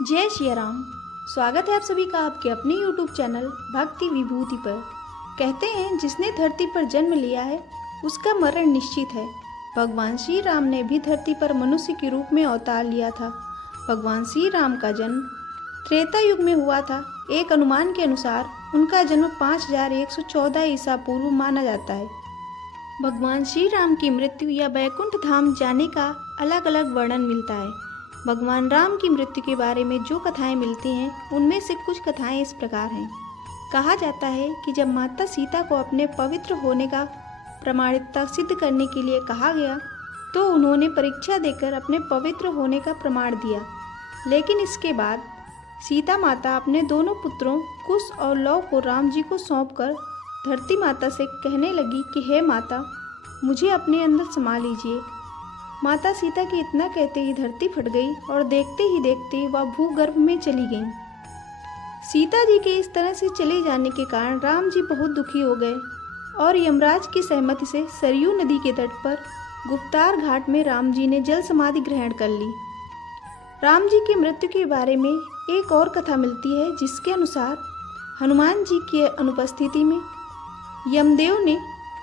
जय श्री राम। स्वागत है आप सभी का आपके अपने YouTube चैनल भक्ति विभूति पर। कहते हैं जिसने धरती पर जन्म लिया है उसका मरण निश्चित है। भगवान श्री राम ने भी धरती पर मनुष्य के रूप में अवतार लिया था। भगवान श्री राम का जन्म त्रेता युग में हुआ था। एक अनुमान के अनुसार उनका जन्म 5114 ईसा पूर्व माना जाता है। भगवान श्री राम की मृत्यु या बैकुंठ धाम जाने का अलग अलग वर्णन मिलता है। भगवान राम की मृत्यु के बारे में जो कथाएं मिलती हैं उनमें से कुछ कथाएं इस प्रकार हैं। कहा जाता है कि जब माता सीता को अपने पवित्र होने का प्रमाणिकता सिद्ध करने के लिए कहा गया तो उन्होंने परीक्षा देकर अपने पवित्र होने का प्रमाण दिया। लेकिन इसके बाद सीता माता अपने दोनों पुत्रों कुश और लव को राम जी को सौंपकर धरती माता से कहने लगी कि हे माता, मुझे अपने अंदर समा लीजिए। माता सीता के इतना कहते ही धरती फट गई और देखते ही देखते वह भूगर्भ में चली गईं। सीता जी के इस तरह से चले जाने के कारण राम जी बहुत दुखी हो गए और यमराज की सहमति से सरयू नदी के तट पर गुप्तार घाट में राम जी ने जल समाधि ग्रहण कर ली। राम जी की मृत्यु के बारे में एक और कथा मिलती है जिसके अनुसार हनुमान जी की अनुपस्थिति में यमदेव ने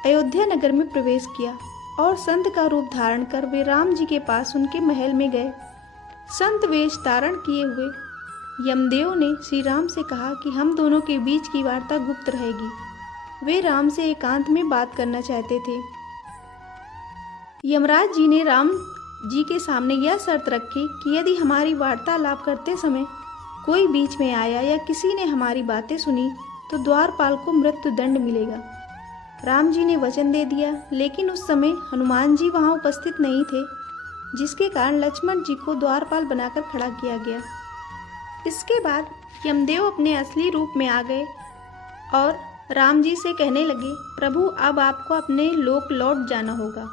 अयोध्या नगर में प्रवेश किया और संत का रूप धारण कर वे राम जी के पास उनके महल में गए। संत वेश धारण किए हुए यमदेव ने श्री राम से कहा कि हम दोनों के बीच की वार्ता गुप्त रहेगी। वे राम से एकांत में बात करना चाहते थे। यमराज जी ने राम जी के सामने यह शर्त रखी कि यदि हमारी वार्तालाप करते समय कोई बीच में आया या किसी ने हमारी बातें सुनी तो द्वारपाल को मृत्यु दंड मिलेगा। राम जी ने वचन दे दिया, लेकिन उस समय हनुमान जी वहां उपस्थित नहीं थे, जिसके कारण लक्ष्मण जी को द्वारपाल बनाकर खड़ा किया गया। इसके बाद यमदेव अपने असली रूप में आ गए और राम जी से कहने लगे, प्रभु अब आपको अपने लोक लौट जाना होगा।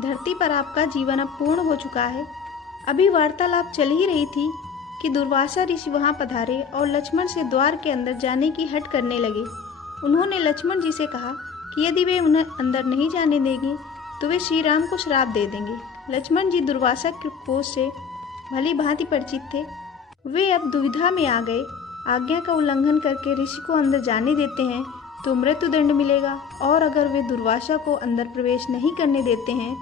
धरती पर आपका जीवन अब पूर्ण हो चुका है। अभी वार्तालाप चल ही रही थी कि दुर्वासा ऋषि वहां पधारे और लक्ष्मण से द्वार के अंदर जाने की हट करने लगे। उन्होंने लक्ष्मण जी से कहा कि यदि वे उन्हें अंदर नहीं जाने देंगे तो वे श्री राम को श्राप दे देंगे। लक्ष्मण जी दुर्वासा के कोष से भली भांति परिचित थे। वे अब दुविधा में आ गए। आज्ञा का उल्लंघन करके ऋषि को अंदर जाने देते हैं तो मृत्यु दंड मिलेगा, और अगर वे दुर्वासा को अंदर प्रवेश नहीं करने देते हैं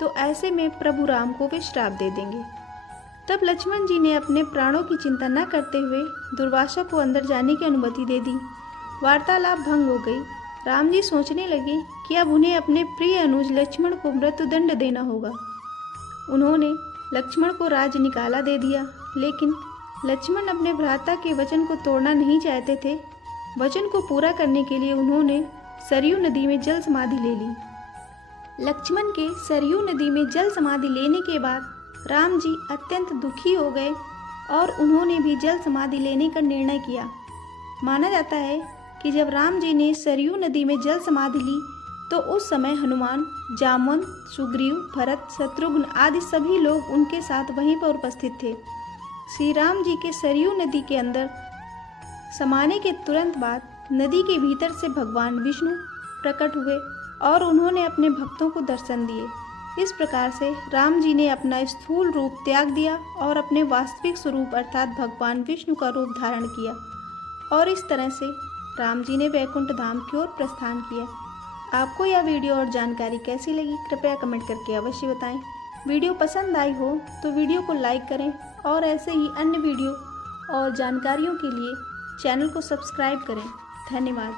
तो ऐसे में प्रभु राम को वे श्राप दे देंगे। तब लक्ष्मण जी ने अपने प्राणों की चिंता न करते हुए दुर्वासा को अंदर जाने की अनुमति दे दी। वार्तालाप भंग हो गई। राम जी सोचने लगे कि अब उन्हें अपने प्रिय अनुज लक्ष्मण को मृत्युदंड देना होगा। उन्होंने लक्ष्मण को राज्य निकाला दे दिया, लेकिन लक्ष्मण अपने भ्राता के वचन को तोड़ना नहीं चाहते थे। वचन को पूरा करने के लिए उन्होंने सरयू नदी में जल समाधि ले ली। लक्ष्मण के सरयू नदी में जल समाधि लेने के बाद राम जी अत्यंत दुखी हो गए और उन्होंने भी जल समाधि लेने का निर्णय किया। माना जाता है कि जब राम जी ने सरयू नदी में जल समाधि ली तो उस समय हनुमान, जामवंत, सुग्रीव, भरत, शत्रुघ्न आदि सभी लोग उनके साथ वहीं पर उपस्थित थे। श्री राम जी के सरयू नदी के अंदर समाने के तुरंत बाद नदी के भीतर से भगवान विष्णु प्रकट हुए और उन्होंने अपने भक्तों को दर्शन दिए। इस प्रकार से राम जी ने अपना स्थूल रूप त्याग दिया और अपने वास्तविक स्वरूप अर्थात भगवान विष्णु का रूप धारण किया, और इस तरह से राम जी ने वैकुंठ धाम की ओर प्रस्थान किया। आपको यह वीडियो और जानकारी कैसी लगी कृपया कमेंट करके अवश्य बताएं। वीडियो पसंद आई हो तो वीडियो को लाइक करें और ऐसे ही अन्य वीडियो और जानकारियों के लिए चैनल को सब्सक्राइब करें। धन्यवाद।